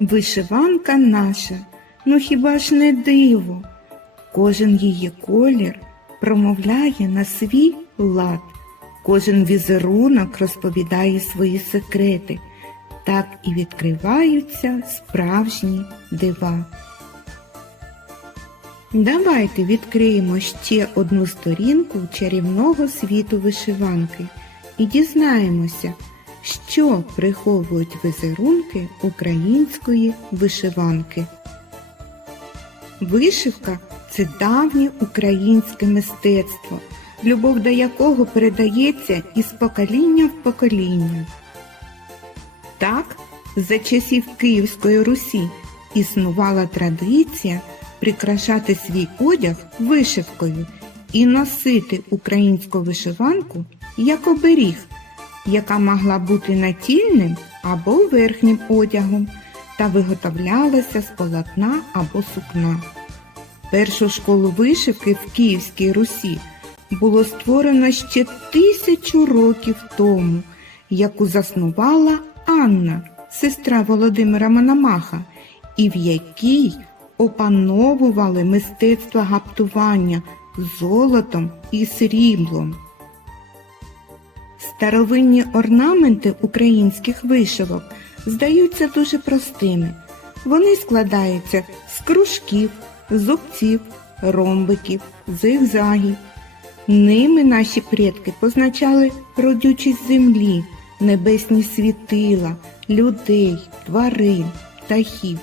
Вишиванка наша, ну хіба ж не диво? Кожен її колір промовляє на свій лад, кожен візерунок розповідає свої секрети. Так і відкриваються справжні дива. Давайте відкриємо ще одну сторінку чарівного світу вишиванки і дізнаємося, що приховують візерунки української вишиванки. Вишивка це давнє українське мистецтво, любов до якого передається із покоління в покоління. Так, за часів Київської Русі існувала традиція прикрашати свій одяг вишивкою і носити українську вишиванку як оберіг, яка могла бути натільним або верхнім одягом та виготовлялася з полотна або сукна. Першу школу вишивки в Київській Русі було створено ще тисячу років тому, яку заснувала Анна, сестра Володимира Мономаха, і в якій опановували мистецтво гаптування золотом і сріблом. Старовинні орнаменти українських вишивок здаються дуже простими. Вони складаються з кружків, зубців, ромбиків, зигзагів. Ними наші предки позначали родючість землі, небесні світила, людей, тварин, птахів.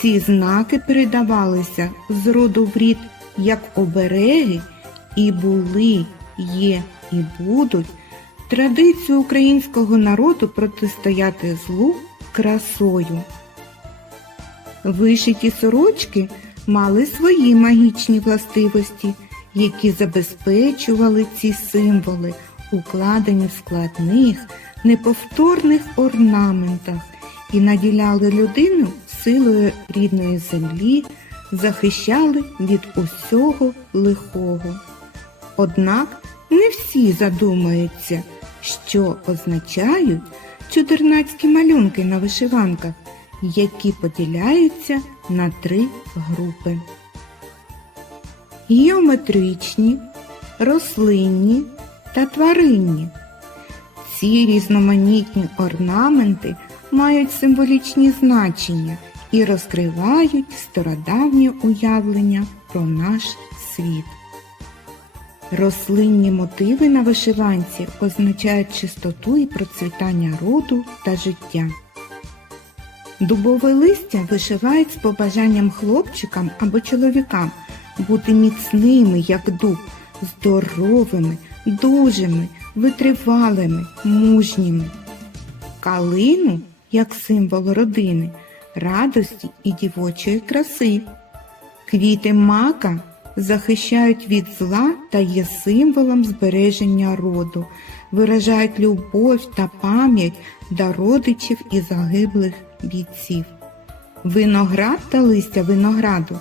Ці знаки передавалися з роду в рід як обереги і були, є і будуть традицію українського народу протистояти злу красою. Вишиті сорочки мали свої магічні властивості, які забезпечували ці символи, укладені в складних, неповторних орнаментах і наділяли людину силою рідної землі, захищали від усього лихого. Однак не всі задумаються, що означають чудернацькі малюнки на вишиванках, які поділяються на три групи. Геометричні, рослинні та тваринні. Ці різноманітні орнаменти мають символічні значення і розкривають стародавнє уявлення про наш світ. Рослинні мотиви на вишиванці означають чистоту і процвітання роду та життя. Дубове листя вишивають з побажанням хлопчикам або чоловікам бути міцними, як дуб, здоровими, дужими, витривалими, мужніми. Калину як символ родини, радості і дівочої краси. Квіти мака захищають від зла та є символом збереження роду, виражають любов та пам'ять до родичів і загиблих бійців. Виноград та листя винограду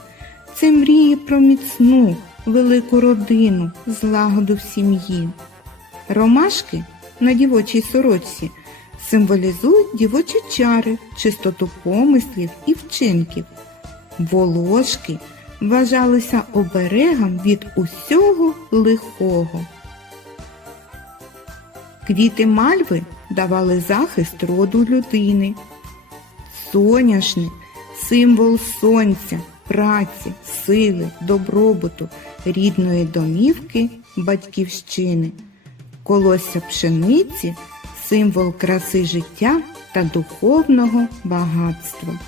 це мрії про міцну, велику родину, злагоду в сім'ї. Ромашки на дівочій сорочці символізують дівочі чари, чистоту помислів і вчинків. Волошки вважалися оберегом від усього лихого. Квіти мальви давали захист роду людини. Соняшник символ сонця, праці, сили, добробуту, рідної домівки, батьківщини. Колосся пшениці символ краси життя та духовного багатства.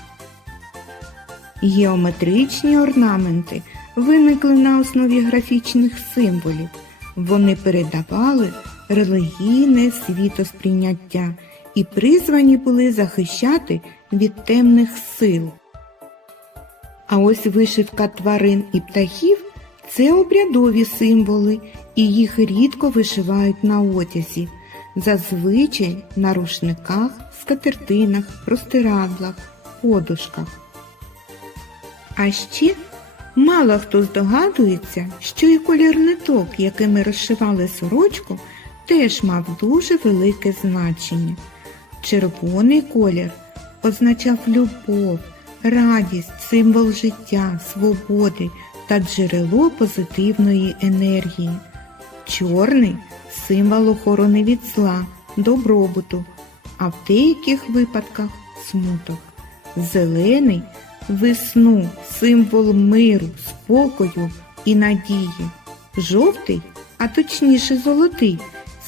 Геометричні орнаменти виникли на основі графічних символів. Вони передавали релігійне світосприйняття і призвані були захищати від темних сил. А ось вишивка тварин і птахів це обрядові символи, і їх рідко вишивають на одязі, зазвичай на рушниках, скатертинах, простирадлах, подушках. А ще мало хто здогадується, що і колір ниток, якими розшивали сорочку, теж мав дуже велике значення. Червоний колір означав любов, радість, символ життя, свободи та джерело позитивної енергії. Чорний символ охорони від зла, добробуту, а в деяких випадках смуток. Зелений весну, символ миру, спокою і надії. Жовтий, а точніше золотий,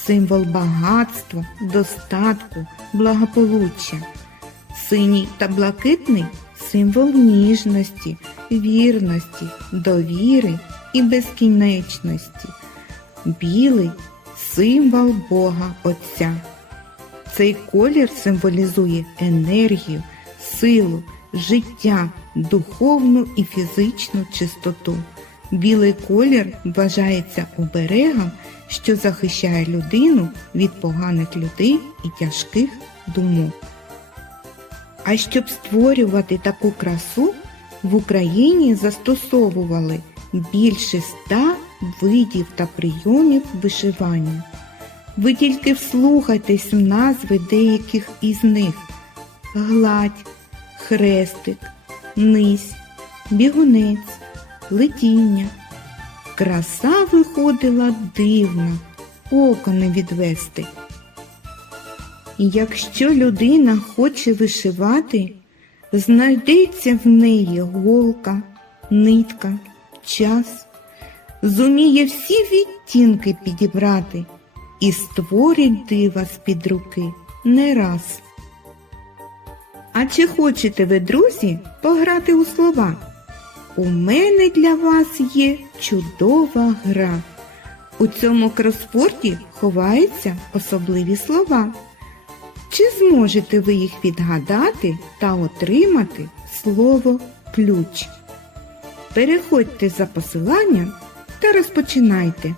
символ багатства, достатку, благополуччя. Синій та блакитний символ ніжності, вірності, довіри і безкінечності. Білий символ Бога Отця. Цей колір символізує енергію, силу, життя, духовну і фізичну чистоту. Білий колір вважається оберегом, що захищає людину від поганих людей і тяжких думок. А щоб створювати таку красу, в Україні застосовували більше ста видів та прийомів вишивання. Ви тільки вслухайтесь в назви деяких із них: гладь, хрестик, низь, бігунець, летіння. Краса виходила дивна, око не відвести. Якщо людина хоче вишивати, знайдеться в неї голка, нитка, час, зуміє всі відтінки підібрати і створить дива з-під руки не раз. А чи хочете ви, друзі, пограти у слова? У мене для вас є чудова гра. У цьому кросфорді ховаються особливі слова. Чи зможете ви їх відгадати та отримати слово ключ? Переходьте за посиланням та розпочинайте.